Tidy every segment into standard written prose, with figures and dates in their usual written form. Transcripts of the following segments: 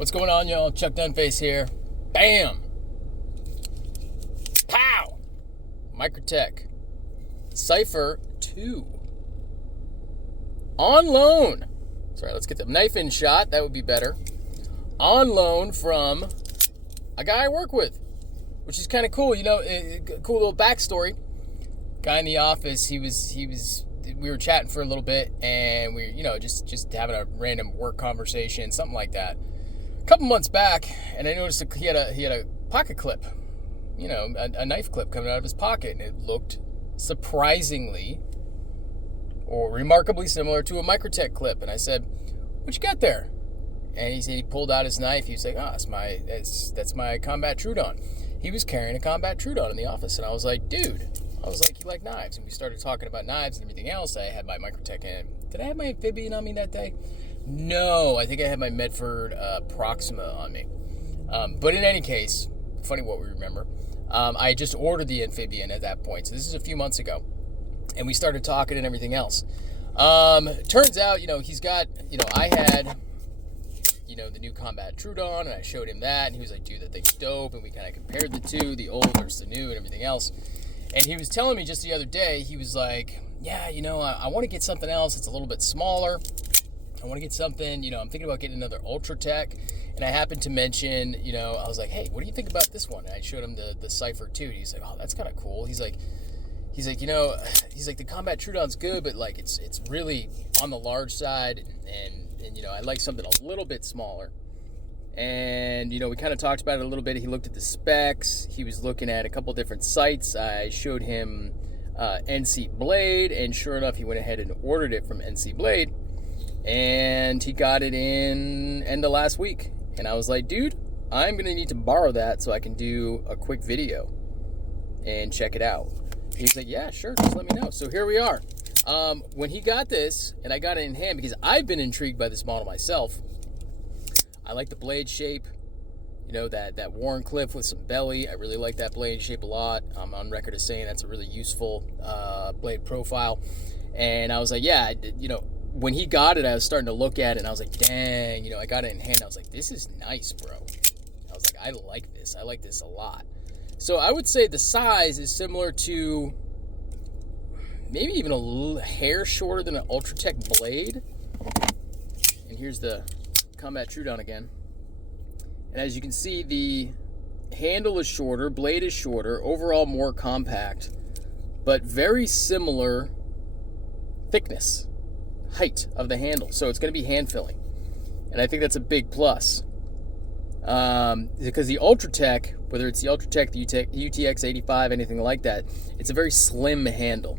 What's going on, y'all? Chuck Dunface here. Bam! Pow! Microtech Cypher II. On loan. Sorry, let's get the knife in shot. That would be better. On loan from a guy I work with, which is kind of cool. You know, cool little backstory. Guy in the office, we were chatting for a little bit, and we, just having a random work conversation, something like that. A couple months back, and I noticed he had a pocket clip, a knife clip coming out of his pocket, and it looked surprisingly or remarkably similar to a Microtech clip. And I said, "What you got there?" And he said he pulled out his knife. He was like, "Oh, that's my combat Trudon." He was carrying a combat Trudon in the office, and I was like, "Dude." I was like, "You like knives?" And we started talking about knives and everything else. I had my Microtech in. Did I have my amphibian on me that day? No, I think I had my Medford Proxima on me. But in any case, funny what we remember. I just ordered the amphibian at that point. So this is a few months ago. And we started talking and everything else. Turns out, he's got, I had, the new combat Trudon, and I showed him that. And he was like, "Dude, that thing's dope." And we kind of compared the two, the old versus the new and everything else. And he was telling me just the other day, he was like, "Yeah, I want to get something else. It's a little bit smaller. I want to get something, I'm thinking about getting another Ultratech." And I happened to mention, I was like, "Hey, what do you think about this one?" And I showed him the Cypher II. And he's like, "Oh, that's kind of cool." He's like, "The combat Trudon's good, but like it's really on the large side, and I like something a little bit smaller." And, we kind of talked about it a little bit. He looked at the specs. He was looking at a couple different sites. I showed him NC Blade, and sure enough, he went ahead and ordered it from NC Blade. And he got it in end of last week. And I was like, "Dude, I'm going to need to borrow that so I can do a quick video and check it out." And he's like, "Yeah, sure, just let me know." So here we are. When he got this, and I got it in hand because I've been intrigued by this model myself. I like the blade shape, that Warncliffe with some belly. I really like that blade shape a lot. I'm on record as saying that's a really useful blade profile. And I was like, yeah, when he got it, I was starting to look at it, and I was like, dang, I got it in hand. I was like, this is nice, bro. I was like, I like this. I like this a lot. So I would say the size is similar to maybe even a little hair shorter than an Ultratech blade. And here's the combat Trudon again. And as you can see, the handle is shorter, blade is shorter, overall more compact, but very similar thickness, height of the handle. So it's going to be hand filling. And I think that's a big plus. Because the Ultratech, whether it's the Ultratech, the UTX 85, anything like that, it's a very slim handle.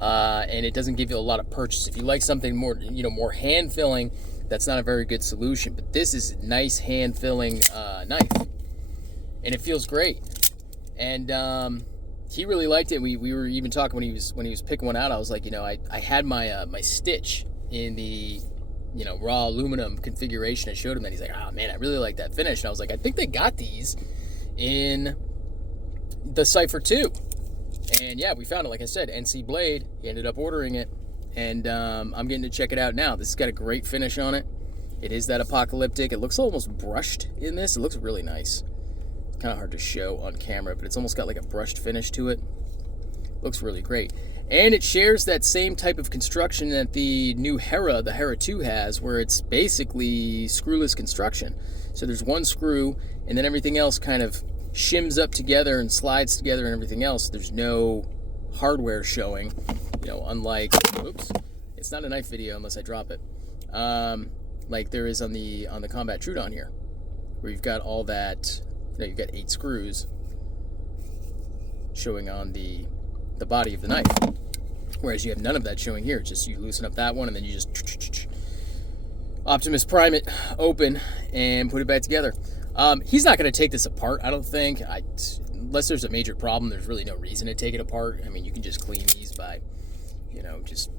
And it doesn't give you a lot of purchase. If you like something more, more hand filling, that's not a very good solution. But this is a nice hand filling knife, and it feels great. And he really liked it. We were even talking when he was picking one out. I was like, I had my my stitch in the raw aluminum configuration. I showed him that. He's like, "Oh man, I really like that finish." And I was like, I think they got these in the Cypher II. And yeah, we found it, like I said, NC Blade. He ended up ordering it, and I'm getting to check it out now. This has got a great finish on it. It is that apocalyptic. It looks almost brushed in this. It looks really nice. It's kind of hard to show on camera, but it's almost got like a brushed finish to it. Looks really great. And it shares that same type of construction that the new the Hera II has, where it's basically screwless construction. So there's one screw, and then everything else kind of shims up together and slides together and everything else. There's no hardware showing, unlike, oops, it's not a knife video unless I drop it, like there is on the combat Trudon here, where you've got all that, you've got 8 screws showing on the body of the knife, whereas you have none of that showing here. It's just you loosen up that one, and then you just Optimus Prime it open and put it back together. He's not going to take this apart, I don't think. Unless there's a major problem, there's really no reason to take it apart. I mean, you can just clean these by, just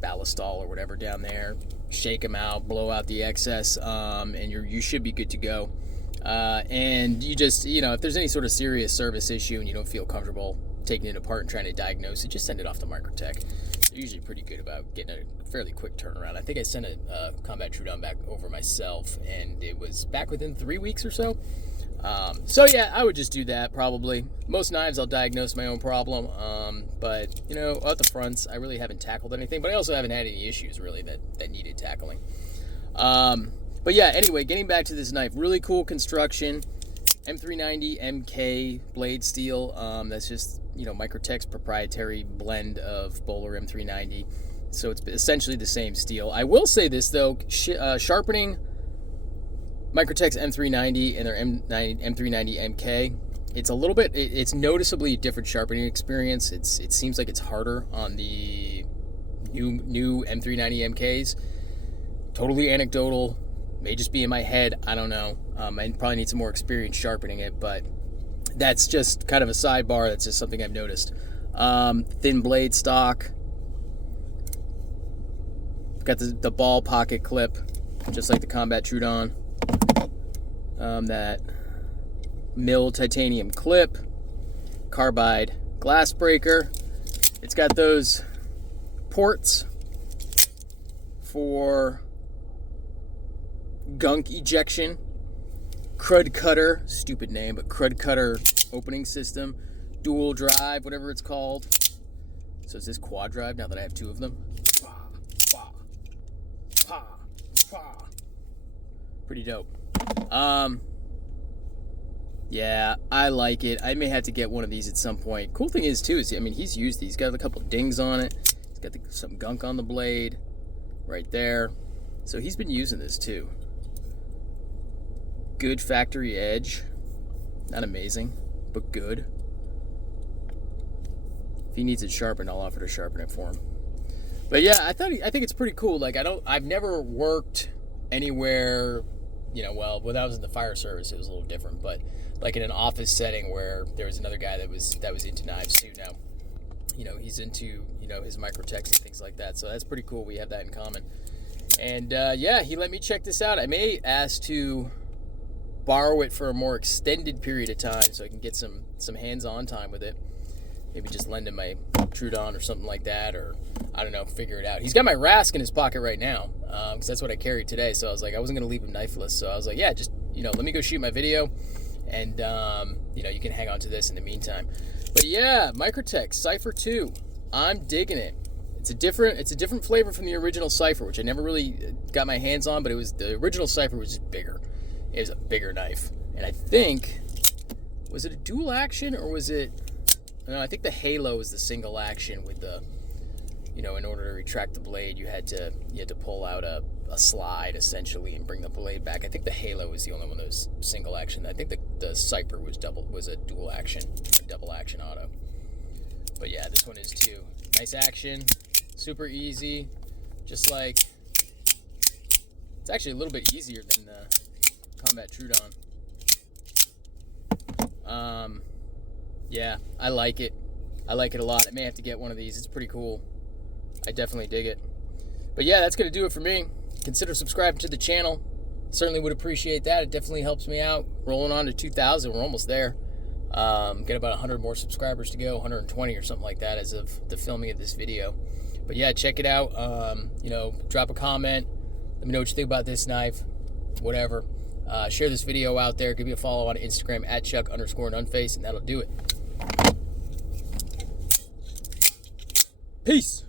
ballastol or whatever down there, shake them out, blow out the excess, and you should be good to go. And you just, if there's any sort of serious service issue and you don't feel comfortable taking it apart and trying to diagnose it, just send it off to Microtech. They're usually pretty good about getting a fairly quick turnaround. I think I sent a Combat Trudon back over myself, and it was back within 3 weeks or so. So yeah, I would just do that probably. Most knives I'll diagnose my own problem, but you know, at the fronts I really haven't tackled anything, but I also haven't had any issues really that needed tackling. But yeah, anyway, getting back to this knife, really cool construction, M390 MK blade steel. That's just, you know, Microtech's proprietary blend of Bowler M390, so it's essentially the same steel. I will say this though, sharpening Microtech's M390 and their M390 MK, it's a little bit, it's noticeably a different sharpening experience. It seems like it's harder on the new M390 MKs. Totally anecdotal, may just be in my head, I don't know. I probably need some more experience sharpening it, but that's just kind of a sidebar. That's just something I've noticed. Thin blade stock. Got the ball pocket clip, just like the Combat Trudon. That milled titanium clip, carbide glass breaker. It's got those ports for gunk ejection. Crud cutter, stupid name, but crud cutter opening system. Dual drive, whatever it's called. So is this quad drive now that I have two of them? Pretty dope. Yeah, I like it. I may have to get one of these at some point. Cool thing is too, is I mean, he's used these. He's got a couple dings on it. He's got some gunk on the blade right there. So he's been using this too. Good factory edge. Not amazing, but good. If he needs it sharpened, I'll offer to sharpen it for him. But yeah, I think it's pretty cool. Like I've never worked anywhere, you know, well, when I was in the fire service, it was a little different, but like in an office setting where there was another guy that was into knives too. Now, you know, he's into, you know, his Microtechs and things like that. So that's pretty cool. We have that in common. And yeah, he let me check this out. I may ask to borrow it for a more extended period of time so I can get some hands-on time with it. Maybe just lend him my Trudon or something like that, or I don't know, figure it out. He's got my Rask in his pocket right now, because that's what I carried today. So I was like, I wasn't going to leave him knifeless. So I was like, yeah, just, you know, let me go shoot my video, and, you know, you can hang on to this in the meantime. But yeah, Microtech Cypher II. I'm digging it. It's a different flavor from the original Cypher, which I never really got my hands on, but the original Cypher was just bigger. It was a bigger knife. And I think, was it a dual action, or was it... No, I think the Halo is the single action with the, you know, in order to retract the blade, you had to pull out a slide essentially and bring the blade back. I think the Halo was the only one that was single action. I think the Cypher was a dual action, a double action auto. But yeah, this one is too. Nice action, super easy, just like, it's actually a little bit easier than the Combat Trudon. Yeah, I like it. I like it a lot. I may have to get one of these. It's pretty cool. I definitely dig it. But yeah, that's going to do it for me. Consider subscribing to the channel. Certainly would appreciate that. It definitely helps me out. Rolling on to 2,000. We're almost there. Got about 100 more subscribers to go. 120 or something like that as of the filming of this video. But yeah, check it out. You know, drop a comment. Let me know what you think about this knife. Whatever. Share this video out there. Give me a follow on Instagram at Chuck_Unface, and that'll do it. Peace.